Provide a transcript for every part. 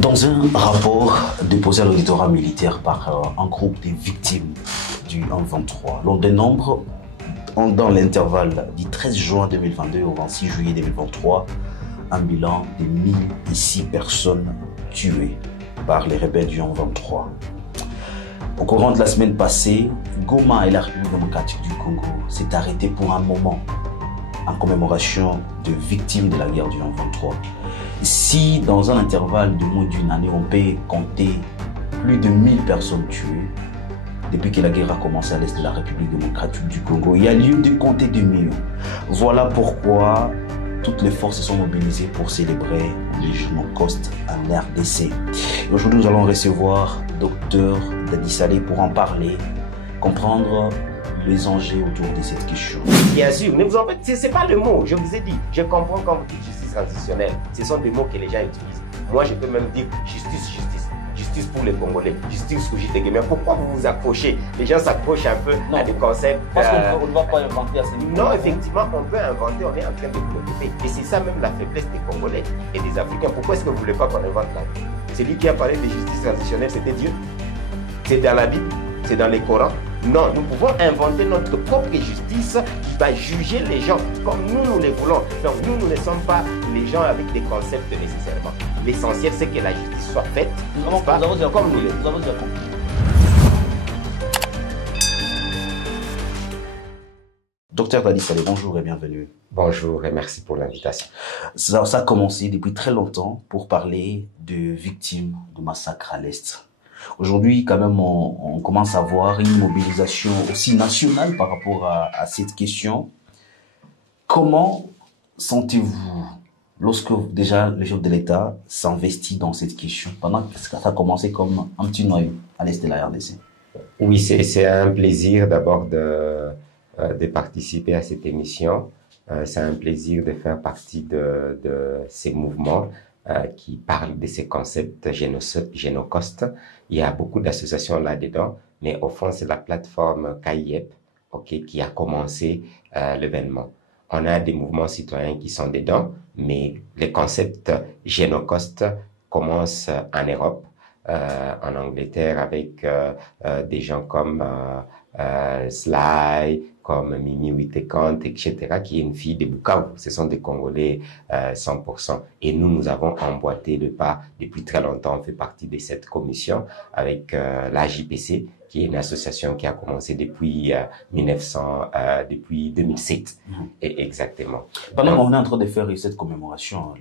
Dans un rapport déposé à l'auditorat militaire par un groupe des victimes du 1-23, l'on dénombre dans l'intervalle du 13 juin 2022 au 26 juillet 2023 un bilan de 1006 personnes tuées par les rebelles du 1-23. Au courant de la semaine passée, Goma et la République démocratique du Congo s'est arrêté pour un moment en commémoration de victimes de la guerre du 1-23. Si dans un intervalle de moins d'une année, on peut compter plus de 1000 personnes tuées, depuis que la guerre a commencé à l'est de la République démocratique du Congo, il y a lieu de compter des millions. Voilà pourquoi toutes les forces se sont mobilisées pour célébrer les Génocost en RDC. Aujourd'hui, nous allons recevoir Dr Dadi Saleh pour en parler, comprendre les enjeux autour de cette question. Bien sûr, mais vous en fait, c'est pas le mot, je vous ai dit. Je comprends quand vous dites justice transitionnelle. Ce sont des mots que les gens utilisent. Moi, je peux même dire justice, justice. Justice pour les Congolais, justice pour JTG. Mais pourquoi vous vous accrochez? Les gens s'accrochent un peu à des concepts. Parce qu'on ne va pas inventer à ce niveau. Non, effectivement, on peut inventer, on est en train de développer. Et c'est ça même la faiblesse des Congolais et des Africains. Pourquoi est-ce que vous ne voulez pas qu'on invente la vie? C'est lui qui a parlé de justice transitionnelle, c'était Dieu. C'est dans la Bible, c'est dans les Corans. Non, nous pouvons inventer notre propre justice qui va juger les gens comme nous les voulons. Donc nous ne sommes pas les gens avec des concepts nécessairement. L'essentiel, c'est que la justice soit faite, comme nous les voulons. Docteur Dadi Saleh, bonjour et bienvenue. Bonjour et merci pour l'invitation. Ça a commencé depuis très longtemps pour parler de victimes de massacres à l'Est. Aujourd'hui, quand même, on commence à voir une mobilisation aussi nationale par rapport à cette question. Comment sentez-vous lorsque déjà le chef de l'État s'investit dans cette question, pendant que ça a commencé comme un petit noyau à l'est de la RDC? Oui, c'est un plaisir d'abord de participer à cette émission. C'est un plaisir de faire partie de ces mouvements qui parlent de ces concepts Génocost. Il y a beaucoup d'associations là-dedans, mais au fond, c'est la plateforme KIEP, qui a commencé l'événement. On a des mouvements citoyens qui sont dedans, mais les concepts Génocost commencent en Europe, en Angleterre, avec des gens comme Sly, comme Mimi Witekant, etc., qui est une fille de Bukavu. Ce sont des Congolais 100%. Et nous avons emboîté le pas depuis très longtemps. On fait partie de cette commission avec la JPC, qui est une association qui a commencé depuis depuis 2007. Et exactement. Pendant qu'on est en train de faire cette commémoration,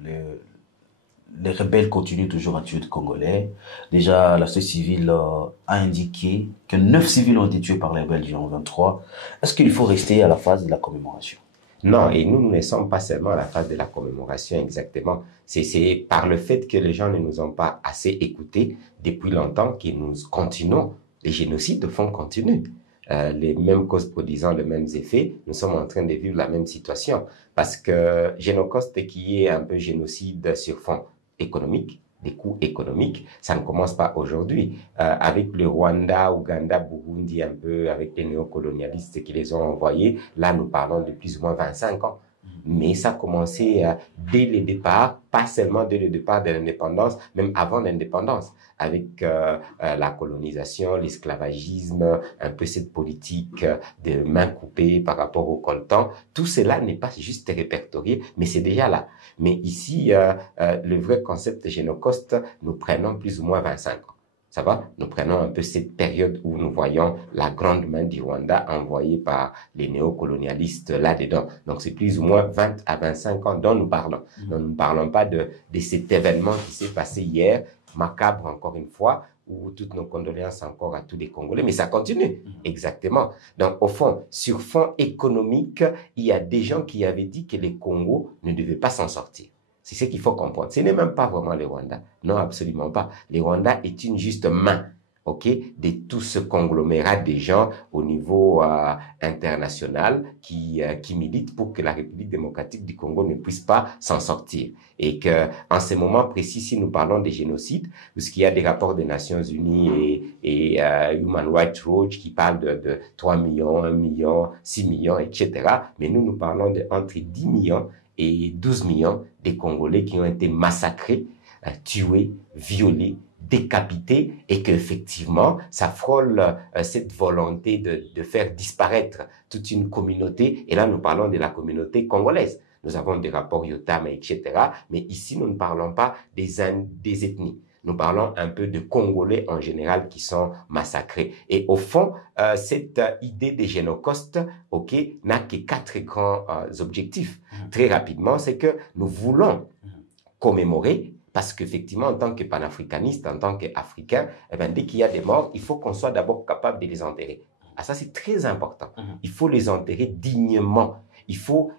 les rebelles continuent toujours à tuer des Congolais. Déjà, la société civile a indiqué que 9 civils ont été tués par les rebelles du 23. Est-ce qu'il faut rester à la phase de la commémoration? Non, et nous ne sommes pas seulement à la phase de la commémoration exactement. C'est par le fait que les gens ne nous ont pas assez écoutés depuis longtemps que nous continuons. Les génocides de fond continuent. Les mêmes causes produisant les mêmes effets, nous sommes en train de vivre la même situation. Parce que Génocost, qui est un peu génocide sur fond économique, des coûts économiques, ça ne commence pas aujourd'hui. Avec le Rwanda, Ouganda, Burundi, un peu avec les néocolonialistes qui les ont envoyés, là nous parlons de plus ou moins 25 ans. Mais ça a commencé dès le départ, pas seulement dès le départ de l'indépendance, même avant l'indépendance, avec la colonisation, l'esclavagisme, un peu cette politique de main coupée par rapport au coltan. Tout cela n'est pas juste répertorié, mais c'est déjà là. Mais ici, le vrai concept de Génocost, nous prenons plus ou moins 25 ans. Ça va? Nous prenons un peu cette période où nous voyons la grande main du Rwanda envoyée par les néocolonialistes là-dedans. Donc, c'est plus ou moins 20 à 25 ans dont nous parlons. Donc, nous ne parlons pas de cet événement qui s'est passé hier, macabre encore une fois, où toutes nos condoléances encore à tous les Congolais, mais ça continue. Exactement. Donc, au fond, sur fond économique, il y a des gens qui avaient dit que les Congos ne devaient pas s'en sortir. C'est ce qu'il faut comprendre. Ce n'est même pas vraiment le Rwanda. Non, absolument pas. Le Rwanda est une juste main, de tout ce conglomérat de gens au niveau international qui militent pour que la République démocratique du Congo ne puisse pas s'en sortir. Et que, en ce moment précis, si nous parlons des génocides, puisqu'il y a des rapports des Nations Unies et Human Rights Watch qui parlent de 3 millions, 1 million, 6 millions, etc. Mais nous parlons de entre 10 millions et 12 millions de Congolais qui ont été massacrés tués, violés, décapités, et qu'effectivement, ça frôle cette volonté de faire disparaître toute une communauté. Et là, nous parlons de la communauté congolaise. Nous avons des rapports Yotam, etc. Mais ici, nous ne parlons pas des ethnies. Nous parlons un peu de Congolais en général qui sont massacrés. Et au fond, cette idée des génocaustes, n'a que 4 grands objectifs. Très rapidement, c'est que nous voulons commémorer, parce qu'effectivement, en tant que panafricaniste, en tant qu'Africain, dès qu'il y a des morts, il faut qu'on soit d'abord capable de les enterrer. Ah, ça, c'est très important. Il faut les enterrer dignement. Il faut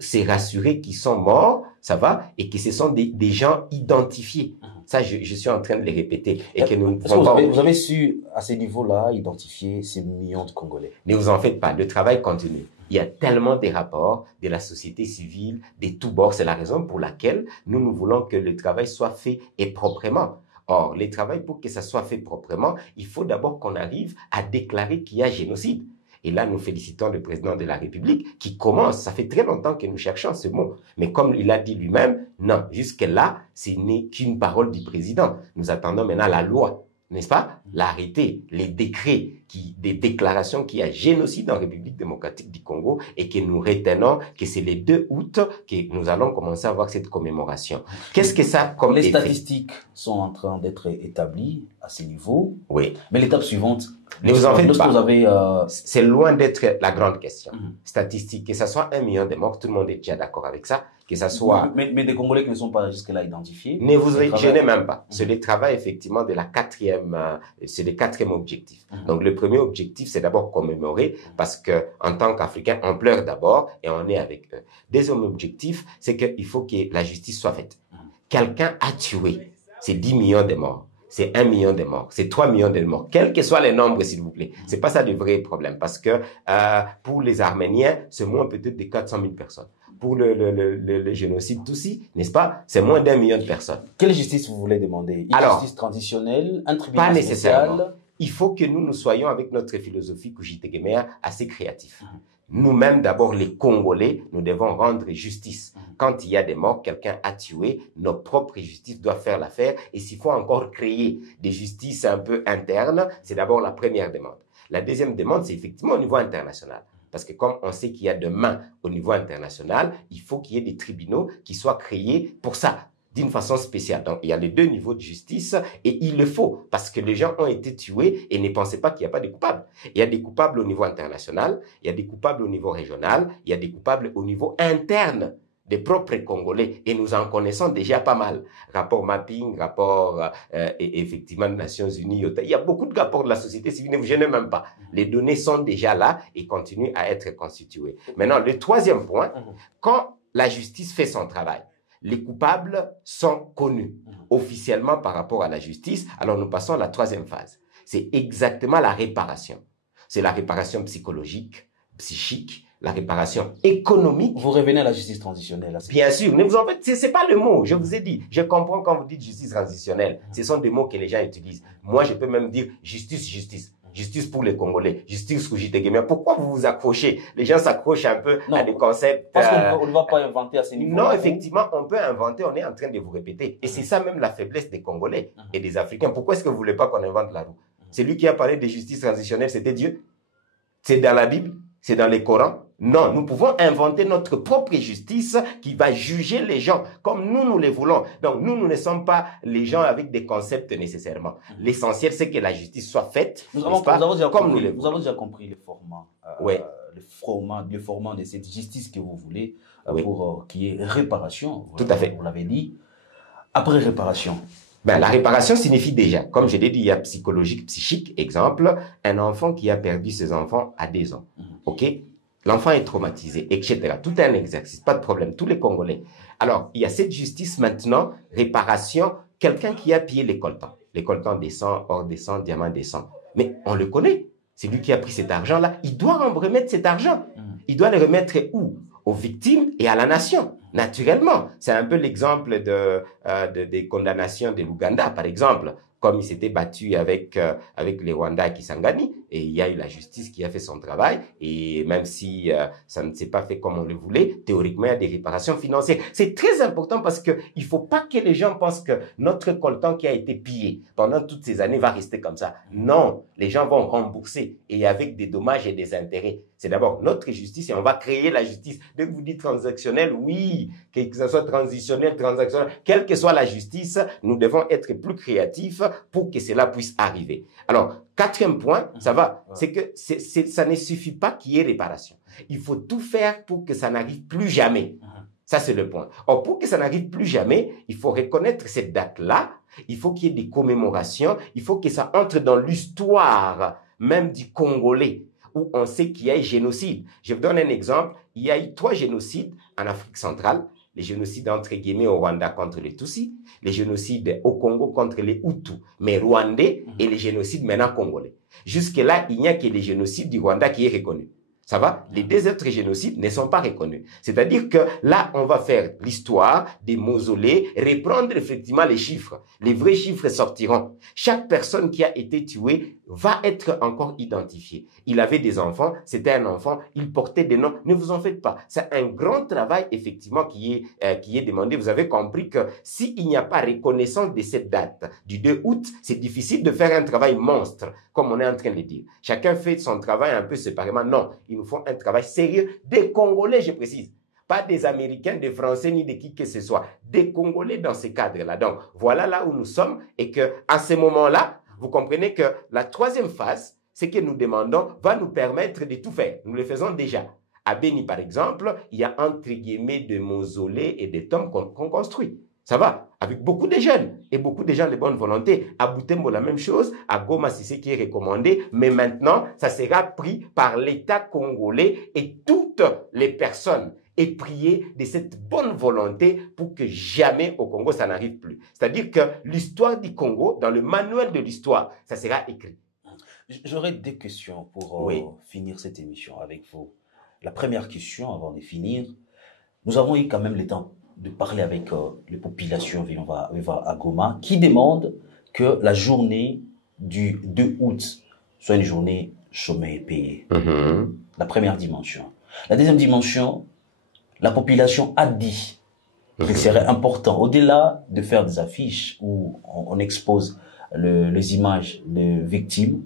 se rassurer qu'ils sont morts, ça va, et que ce sont des gens identifiés. Ça, je suis en train de les répéter. Et que nous vous avez su, à ce niveau-là, identifier ces millions de Congolais? Ne vous en faites pas, le travail continue. Il y a tellement de rapports de la société civile, de tous bords. C'est la raison pour laquelle nous voulons que le travail soit fait et proprement. Or, le travail, pour que ça soit fait proprement, il faut d'abord qu'on arrive à déclarer qu'il y a génocide. Et là, nous félicitons le président de la République qui commence. Ça fait très longtemps que nous cherchons ce mot. Mais comme il a dit lui-même, non, jusque-là, ce n'est qu'une parole du président. Nous attendons maintenant la loi, n'est-ce pas? L'arrêté, les décrets, des déclarations qu'il y a génocide en République démocratique du Congo et que nous retenons que c'est le 2 août que nous allons commencer à avoir cette commémoration. Qu'est-ce que ça comme Les statistiques sont en train d'être établies à ce niveau. Oui. Mais l'étape suivante, ne vous en faites pas. Vous avez, c'est loin d'être la grande question. Statistique, que ça soit 1 million de morts, tout le monde est déjà d'accord avec ça. Que ça soit... mais des Congolais qui ne sont pas jusque-là identifiés. Ne vous gênez même pas. C'est le travail, effectivement, de la 4e, c'est le 4e objectif. Donc, le premier objectif, c'est d'abord commémorer parce que, en tant qu'Africains, on pleure d'abord et on est avec eux. Deuxième objectif, c'est qu'il faut que la justice soit faite. Quelqu'un a tué. C'est 10 millions de morts. C'est 1 million de morts, c'est 3 millions de morts, quels que soient les nombres, s'il vous plaît. C'est pas ça le vrai problème, parce que pour les Arméniens, c'est moins peut-être de 400 000 personnes. Pour le génocide Tutsi, n'est-ce pas? C'est moins d'1 million de personnes. Quelle justice vous voulez demander? Une justice transitionnelle, un tribunal pas nécessairement. Social? Il faut que nous soyons, avec notre philosophie Kujitegemea, assez créatifs. Nous-mêmes, d'abord, les Congolais, nous devons rendre justice. Quand il y a des morts, quelqu'un a tué, nos propres justices doivent faire l'affaire. Et s'il faut encore créer des justices un peu internes, c'est d'abord la première demande. La deuxième demande, c'est effectivement au niveau international. Parce que comme on sait qu'il y a de main au niveau international, il faut qu'il y ait des tribunaux qui soient créés pour ça, d'une façon spéciale. Donc, il y a les 2 niveaux de justice et il le faut parce que les gens ont été tués et ne pensez pas qu'il n'y a pas de coupables. Il y a des coupables au niveau international, il y a des coupables au niveau régional, il y a des coupables au niveau interne des propres Congolais et nous en connaissons déjà pas mal. Rapport mapping, rapport et effectivement des Nations Unies, il y a beaucoup de rapports de la société civile, ne vous gênez même pas. Les données sont déjà là et continuent à être constituées. Maintenant, le troisième point, quand la justice fait son travail, les coupables sont connus officiellement par rapport à la justice. Alors, nous passons à la troisième phase. C'est exactement la réparation. C'est la réparation psychologique, psychique, la réparation économique. Vous revenez à la justice transitionnelle. Bien sûr. Mais vous en fait, c'est pas le mot. Je vous ai dit. Je comprends quand vous dites justice transitionnelle. Ce sont des mots que les gens utilisent. Moi, je peux même dire justice, justice. Justice pour les Congolais, justice Kujitegemea. Pourquoi vous vous accrochez? Les gens s'accrochent un peu à des concepts. Parce qu'on ne va pas inventer à ce niveau. Non, effectivement, on peut inventer, on est en train de vous répéter. Et c'est ça même la faiblesse des Congolais et des Africains. Pourquoi est-ce que vous voulez pas qu'on invente la roue? C'est lui qui a parlé de justice transitionnelle, c'était Dieu. C'est dans la Bible, c'est dans les Corans. Non, nous pouvons inventer notre propre justice qui va juger les gens comme nous les voulons. Donc, nous ne sommes pas les gens avec des concepts nécessairement. L'essentiel, c'est que la justice soit faite. Nous avons déjà compris le format. Le format de cette justice que vous voulez pour qui est réparation. Tout à fait. Vous l'avez dit. Après réparation. La réparation signifie déjà, comme je l'ai dit, il y a psychologique, psychique. Exemple, un enfant qui a perdu ses enfants à 2 ans. OK? L'enfant est traumatisé, etc. Tout est un exercice, pas de problème. Tous les Congolais. Alors, il y a cette justice maintenant, réparation, quelqu'un qui a pillé les coltans. Les coltans descend, or descend, diamant descend. Mais on le connaît. C'est lui qui a pris cet argent-là. Il doit remettre cet argent. Il doit le remettre où? Aux victimes et à la nation. Naturellement. C'est un peu l'exemple des condamnations de l'Ouganda, par exemple. comme il s'était battu avec les Rwandais à Kisangani, et il y a eu la justice qui a fait son travail, et même si ça ne s'est pas fait comme on le voulait, théoriquement, il y a des réparations financières. C'est très important parce que il faut pas que les gens pensent que notre coltan qui a été pillé pendant toutes ces années va rester comme ça. Non, les gens vont rembourser, et avec des dommages et des intérêts. C'est d'abord notre justice, et on va créer la justice. Dès que vous dites transactionnel, oui, que ce soit transitionnel, transactionnel, quelle que soit la justice, nous devons être plus créatifs pour que cela puisse arriver. Alors, quatrième point, ça va, c'est que ça ne suffit pas qu'il y ait réparation. Il faut tout faire pour que ça n'arrive plus jamais. Ça, c'est le point. Or, pour que ça n'arrive plus jamais, il faut reconnaître cette date-là, il faut qu'il y ait des commémorations, il faut que ça entre dans l'histoire même du Congolais, où on sait qu'il y a eu génocide. Je vous donne un exemple. Il y a eu 3 génocides en Afrique centrale. Les génocides entre guillemets au Rwanda contre les Tutsis, les génocides au Congo contre les Hutus, mais rwandais, et les génocides maintenant congolais. Jusque-là, il n'y a que les génocides du Rwanda qui est reconnu. Ça va? Les 2 autres génocides ne sont pas reconnus. C'est-à-dire que là, on va faire l'histoire des mausolées, reprendre effectivement les chiffres. Les vrais chiffres sortiront. Chaque personne qui a été tuée va être encore identifiée. Il avait des enfants, c'était un enfant, il portait des noms. Ne vous en faites pas. C'est un grand travail effectivement qui est demandé. Vous avez compris que s'il n'y a pas reconnaissance de cette date du 2 août, c'est difficile de faire un travail monstre, comme on est en train de le dire. Chacun fait son travail un peu séparément. Non, il nous faut un travail sérieux des Congolais, je précise. Pas des Américains, des Français, ni de qui que ce soit. Des Congolais dans ces cadres-là. Donc, voilà là où nous sommes et que, à ce moment-là, vous comprenez que la 3e phase, ce que nous demandons, va nous permettre de tout faire. Nous le faisons déjà. À Beni, par exemple, il y a entre guillemets de mausolées et des tombes qu'on construit. Ça va, avec beaucoup de jeunes et beaucoup de gens de bonne volonté. À Butembo, la même chose. À Goma, c'est ce qui est recommandé. Mais maintenant, ça sera pris par l'État congolais et toutes les personnes et prier de cette bonne volonté pour que jamais au Congo ça n'arrive plus. C'est-à-dire que l'histoire du Congo, dans le manuel de l'histoire, ça sera écrit. J'aurais 2 questions pour finir cette émission avec vous. La première question, avant de finir, nous avons eu quand même le temps de parler avec les populations vivant à Goma qui demandent que la journée du 2 août soit une journée chômée et payée. La première dimension. La deuxième dimension, la population a dit qu'il serait important, au-delà de faire des affiches où on expose les images des victimes,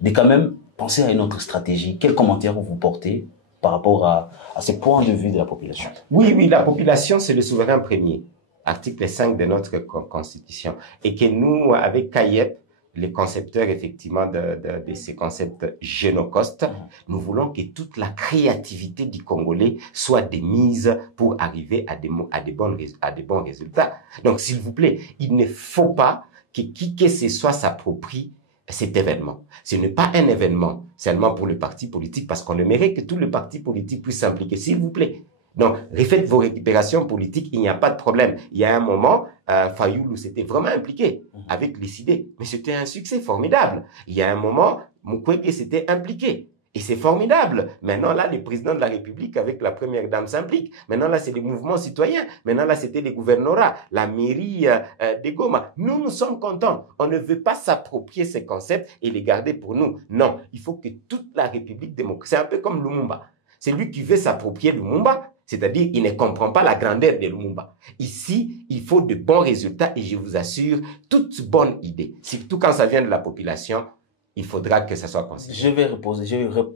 de quand même penser à une autre stratégie. Quel commentaire vous portez par rapport à ce point de vue de la population? Oui, la population, c'est le souverain premier. Article 5 de notre Constitution. Et que nous, avec CAIEP, les concepteurs effectivement de ces concepts génocostes, nous voulons que toute la créativité du Congolais soit démise pour arriver à des bons résultats. Donc, s'il vous plaît, il ne faut pas que qui que ce soit s'approprie cet événement. Ce n'est pas un événement seulement pour le parti politique, parce qu'on aimerait que tout le parti politique puisse s'impliquer, s'il vous plaît. Donc, refaites vos récupérations politiques, il n'y a pas de problème. Il y a un moment, Fayoulou s'était vraiment impliqué avec les idées, mais c'était un succès formidable. Il y a un moment, Mukwege s'était impliqué. Et c'est formidable. Maintenant, là, le président de la République avec la première dame s'implique. Maintenant, là, c'est les mouvements citoyens. Maintenant, là, c'était les gouvernorats, la mairie de Goma. Nous sommes contents. On ne veut pas s'approprier ces concepts et les garder pour nous. Non, il faut que toute la République démocratique, c'est un peu comme Lumumba. C'est lui qui veut s'approprier Lumumba, c'est-à-dire il ne comprend pas la grandeur de Lumumba. Ici, il faut de bons résultats et je vous assure, toute bonne idée, surtout quand ça vient de la population, il faudra que ça soit considéré.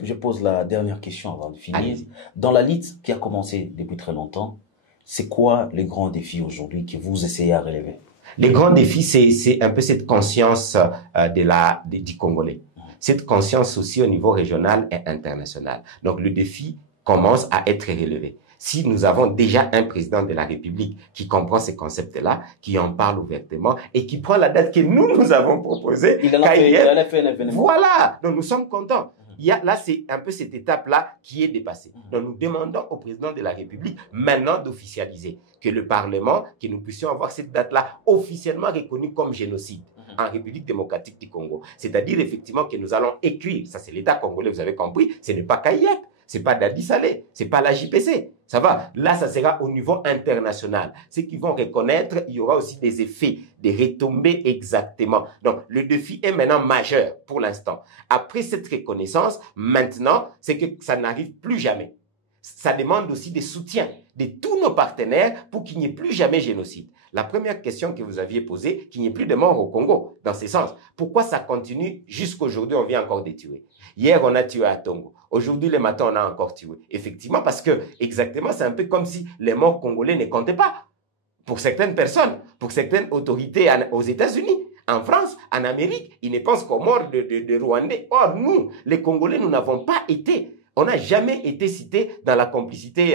Je pose la dernière question avant de finir. Dans la lutte qui a commencé depuis très longtemps, c'est quoi les grands défis aujourd'hui que vous essayez à relever? Les grands défis, c'est un peu cette conscience du Congolais. Cette conscience aussi au niveau régional et international. Donc le défi commence à être relevé. Si nous avons déjà un président de la République qui comprend ces concepts-là, qui en parle ouvertement et qui prend la date que nous avons proposée. Il en a fait un événement. Voilà. Donc nous sommes contents. Là, c'est un peu cette étape-là qui est dépassée. Donc nous demandons au président de la République maintenant d'officialiser que le Parlement, que nous puissions avoir cette date-là officiellement reconnue comme génocide en République démocratique du Congo. C'est-à-dire effectivement que nous allons écrire, ça c'est l'État congolais, vous avez compris, ce n'est pas CAIEP. c'est pas Dadi Saleh, c'est pas la JPC. Ça va. Là, ça sera au niveau international. Ceux qui vont reconnaître, il y aura aussi des effets, des retombées exactement. Donc, le défi est maintenant majeur pour l'instant. Après cette reconnaissance, maintenant, c'est que ça n'arrive plus jamais. Ça demande aussi des soutiens de tous nos partenaires pour qu'il n'y ait plus jamais génocide. La première question que vous aviez posée, qu'il n'y ait plus de morts au Congo, dans ce sens. Pourquoi ça continue jusqu'aujourd'hui, on vient encore de tuer? Hier, on a tué à Tongo. Aujourd'hui, le matin, on a encore tué. Effectivement, parce que, exactement, c'est un peu comme si les morts congolais ne comptaient pas. Pour certaines personnes, pour certaines autorités aux États-Unis, en France, en Amérique, ils ne pensent qu'aux morts de Rwandais. Or, nous, les Congolais, nous n'avons pas été. On n'a jamais été cités dans la complicité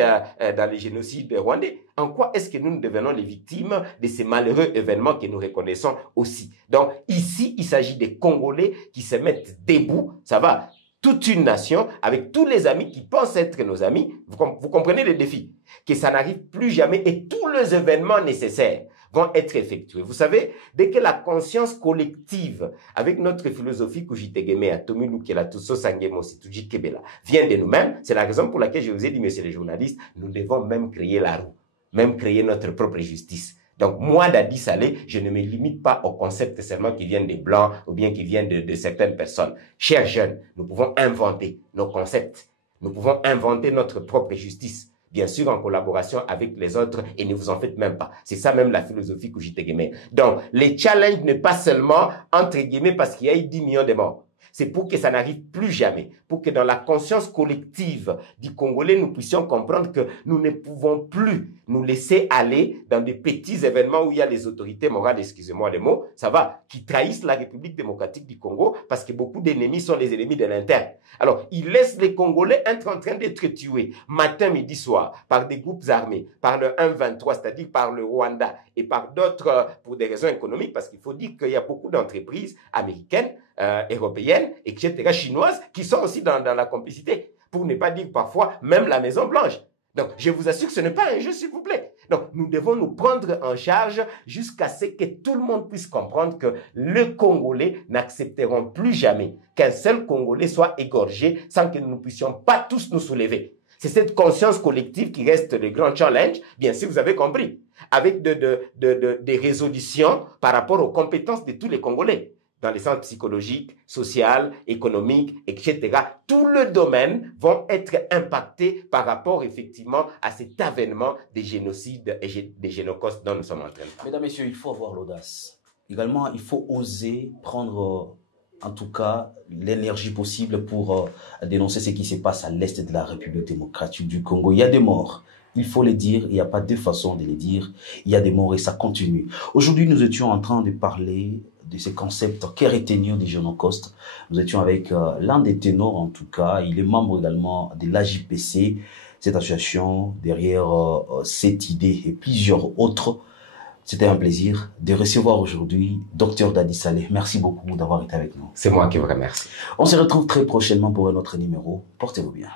dans les génocides rwandais. En quoi est-ce que nous devenons les victimes de ces malheureux événements que nous reconnaissons aussi? Donc ici, il s'agit des Congolais qui se mettent debout, ça va, toute une nation, avec tous les amis qui pensent être nos amis. Vous comprenez le défi? Que ça n'arrive plus jamais et tous les événements nécessaires vont être effectués. Vous savez, dès que la conscience collective, avec notre philosophie Kujitegeme, Atomi Lukela, Tuso Sangemo, Situji Kebela, vient de nous-mêmes, c'est la raison pour laquelle je vous ai dit, messieurs les journalistes, nous devons même créer la roue, même créer notre propre justice. Donc, moi, Dadi Saleh, je ne me limite pas aux concepts seulement qui viennent des Blancs ou bien qui viennent de certaines personnes. Chers jeunes, nous pouvons inventer nos concepts. Nous pouvons inventer notre propre justice. Bien sûr, en collaboration avec les autres, et ne vous en faites même pas. C'est ça même la philosophie que Kujitegeme. Donc, les challenges n'est pas seulement, entre guillemets, parce qu'il y a eu 10 millions de morts. C'est pour que ça n'arrive plus jamais. Pour que dans la conscience collective du Congolais, nous puissions comprendre que nous ne pouvons plus nous laisser aller dans des petits événements où il y a les autorités morales, excusez-moi les mots, ça va, qui trahissent la République démocratique du Congo parce que beaucoup d'ennemis sont les ennemis de l'interne. Alors, ils laissent les Congolais être en train d'être tués matin, midi, soir par des groupes armés, par le 1-23, c'est-à-dire par le Rwanda et par d'autres pour des raisons économiques parce qu'il faut dire qu'il y a beaucoup d'entreprises américaines, européennes, etc., chinoises, qui sont aussi dans la complicité, pour ne pas dire parfois même la Maison Blanche. Donc, je vous assure que ce n'est pas un jeu, s'il vous plaît. Donc, nous devons nous prendre en charge jusqu'à ce que tout le monde puisse comprendre que les Congolais n'accepteront plus jamais qu'un seul Congolais soit égorgé sans que nous ne puissions pas tous nous soulever. C'est cette conscience collective qui reste le grand challenge, bien sûr, vous avez compris, avec des résolutions par rapport aux compétences de tous les Congolais. Dans les centres psychologiques, sociaux, économiques, etc. Tous les domaines vont être impactés par rapport effectivement à cet avènement des génocides et des génocodes dont nous sommes en train de parler. Mesdames, Messieurs, il faut avoir l'audace. Également, il faut oser prendre, en tout cas, l'énergie possible pour dénoncer ce qui se passe à l'est de la République démocratique du Congo. Il y a des morts. Il faut les dire, il n'y a pas deux façons de les dire. Il y a des morts et ça continue. Aujourd'hui, nous étions en train de parler de ces concepts qu'est retenir des génocostes. Nous étions avec l'un des ténors en tout cas. Il est membre également de l'AJPC, cette association derrière cette idée et plusieurs autres. C'était un plaisir de recevoir aujourd'hui Dr Dadi Saleh. Merci beaucoup d'avoir été avec nous. C'est moi qui vous remercie. On se retrouve très prochainement pour un autre numéro. Portez-vous bien.